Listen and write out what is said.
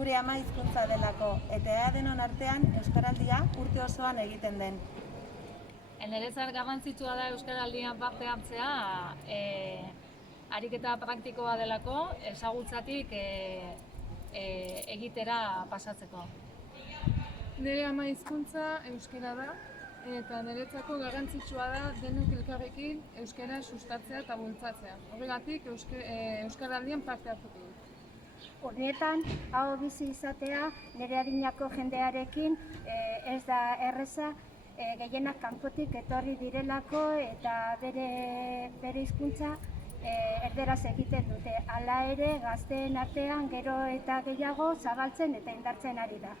Gure ama hizkuntza delako, eta ea denon artean euskaraldia urte osoan egiten den. Niretzat garrantzitsua da euskaraldian parte hartzea, ariketa praktikoa delako, ezagutzatik egitera pasatzeko. Nire ama hizkuntza euskara da, eta niretzako garrantzitsua da denok elkarrekin euskara sustatzea eta bultzatzea. Horregatik euskaraldian parte hartuko dut. Urnietan, hau bizi izatea nire adinako jendearekin ez da erreza, gehienak kanpotik etorri direlako eta bere hizkuntza erderaz egiten dute. Hala ere, gazteen artean gero eta gehiago zabaltzen eta indartzen ari da.